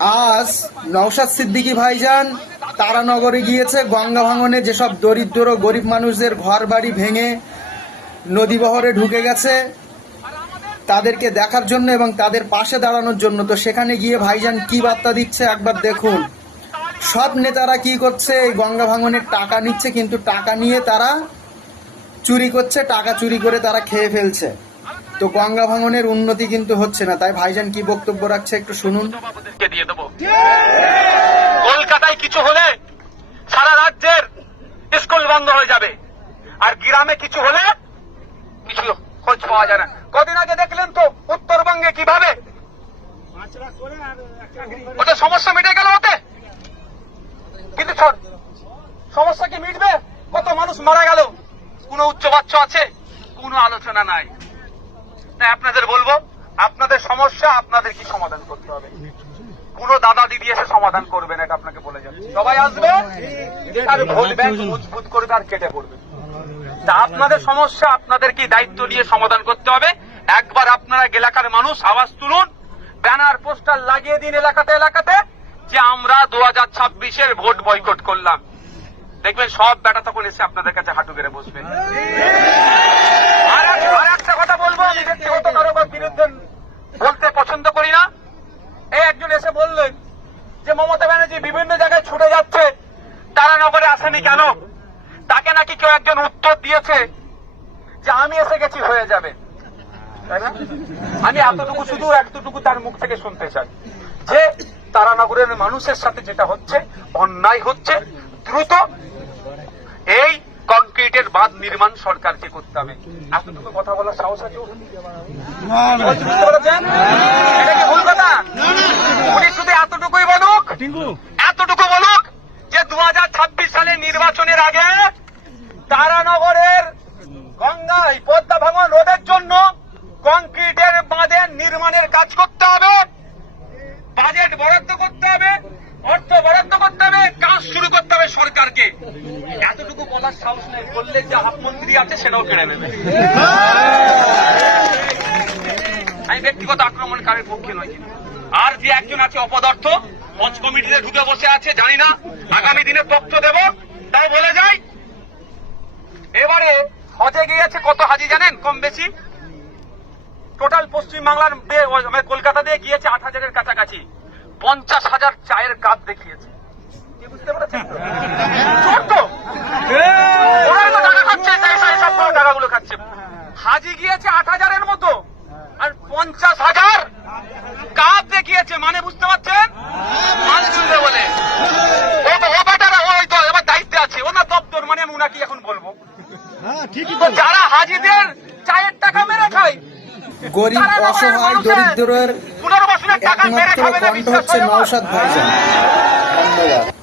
আজ নওশাদ সিদ্দিকী ভাইজান তারানগরে গিয়েছে, গঙ্গা ভাঙনে যেসব দরিদ্র গরিব মানুষদের ঘর বাড়ি ভেঙে নদীবহরে ঢুকে গেছে, তাদেরকে দেখার জন্য এবং তাদের পাশে দাঁড়ানোর জন্য। তো সেখানে গিয়ে ভাইজান কি বার্তা দিচ্ছে একবার দেখুন। সব নেতারা কি করছে, এই গঙ্গা ভাঙনের টাকা নিচ্ছে, কিন্তু টাকা নিয়ে তারা চুরি করছে, টাকা চুরি করে তারা খেয়ে ফেলছে। তো গঙ্গা ভাঙনের উন্নতি কিন্তু হচ্ছে না। তাই ভাইজান কি বক্তব্য রাখছে একটু শুনুন। কলকাতায় কিছু হলে সারা রাজ্যের স্কুল বন্ধ হয়ে যাবে। আর গ্রামে কিছু হলে কিছু খোঁজ পাওয়া যায় না। কদিন আগে দেখলেন তো উত্তরবঙ্গে কীভাবে? ওটা সমস্যা মিটে গেল ওতে। কিন্তু সমস্যা কি মিটবে? কত মানুষ মারা গেল। কোনো উচ্চ বাচ্চা আছে, কোনো আলোচনা নাই। তাই আপনাদের বলব, আপনাদের সমস্যা, আপনাদের কি সমাধান করতে হবে? কোন দাদা দিদি এসে সমাধান করবে না এটা আপনাকে বলে যাচ্ছি। সবাই আসবে? আর ভোট মজবুত করবে আর কেটে পড়বে। তা আপনাদের সমস্যা আপনাদেরকে দায়িত্ব নিয়ে সমাধান করতে হবে? একবার আপনারা এলাকার মানুষ, আওয়াজ তুলুন। ব্যানার, পোস্টার লাগিয়ে দিন এলাকাতে এলাকাতে, যে আমরা দু হাজার ছাব্বিশের ভোট বয়কট করলাম। দেখবেন সব বেটা তখন এসে আপনাদের কাছে হাঁটু গেড়ে বসবে আর এক- আর একটা কথা বলব আমি ব্যক্তিগত কারোবার বিরুদ্ধে বলতে পছন্দ করি না। এই একজন এসে বললেন যে, মমতা ব্যানার্জি বিভিন্ন জায়গায় ছুটে যাচ্ছে তারানগরে আসেনি কেন? তাকে নাকি কেউ একজন উত্তর দিয়েছে যে, আমি এসে গেছি, হয়ে যাবে। তাই না? আমি এতটুকু শুধু এতটুকু তার মুখ থেকে শুনতে চাই যে তারানগরের মানুষের সাথে যেটা হচ্ছে, অন্যায় হচ্ছে, দ্রুত এই কংক্রিটের বাঁধ নির্মাণ সরকারকে করতে হবে। এতটুকু কথা বলার সাহস আছে ওর? বুঝতে পেরেছেন? এটা কি ভুল কথা? উনি শুধু এতটুকুই বলুক এতটুকু বলুক যে দু সালে নির্বাচনের আগে তারানগরের গঙ্গায় পদ্মা ভাঙন রোধের জন্য কংক্রিটের বাঁধের নির্মাণের কাজ করতে হবে বাজেট বরাদ্দ করতে হবে অর্থ বরাদ্দ করতে হবে কাজ শুরু করতে হবে সরকারকে এতটুকু বলার সাহস নেই বললে যে আছে, সেটাও কেড়ে নেবে। আমি ব্যক্তিগত আক্রমণকারীর পক্ষে নয় কিন্তু আর যে একজন আছে অপদার্থ পঞ্চ কমিটিতে ঢুকে বসে আছে, জানি না, আগামী দিনে তথ্য দেব, তাও বলে যাই। এবারে হজে গিয়েছে কত হাজি জানেন, কম বেশি? টোটাল পশ্চিম বাংলার কলকাতা দিয়ে গিয়েছে আট হাজারের কাছাকাছি। পঞ্চাশ হাজার চায়ের কাপ দেখিয়েছে কি বুঝতে পেরেছেন তো? চোর তো ওরাই তো টাকা খাচ্ছে সেই সেই সব করে টাকাগুলো খাচ্ছে হাজি গিয়েছে আট হাজারের মতো। আর পঞ্চাশ হাজার কাপ দেখিয়েছে মানে বুঝতে পারছেন? মাল শুনবে বলে। ও তো বেটারা ওই তো এবার দায়িত্বে আছে। ওনার দপ্তর মানে আমি উনাকে এখন বলব। তো যারা হাজিদের চায়ের টাকা মেরে খায় গরিব অসহায় দরিদ্রের পুনর্বাসনের টাকা মেরে একমাত্র খাবে না কণ্ঠ বিশ্বাস হচ্ছে করে নওশাদ ভাইজান। ধন্যবাদ।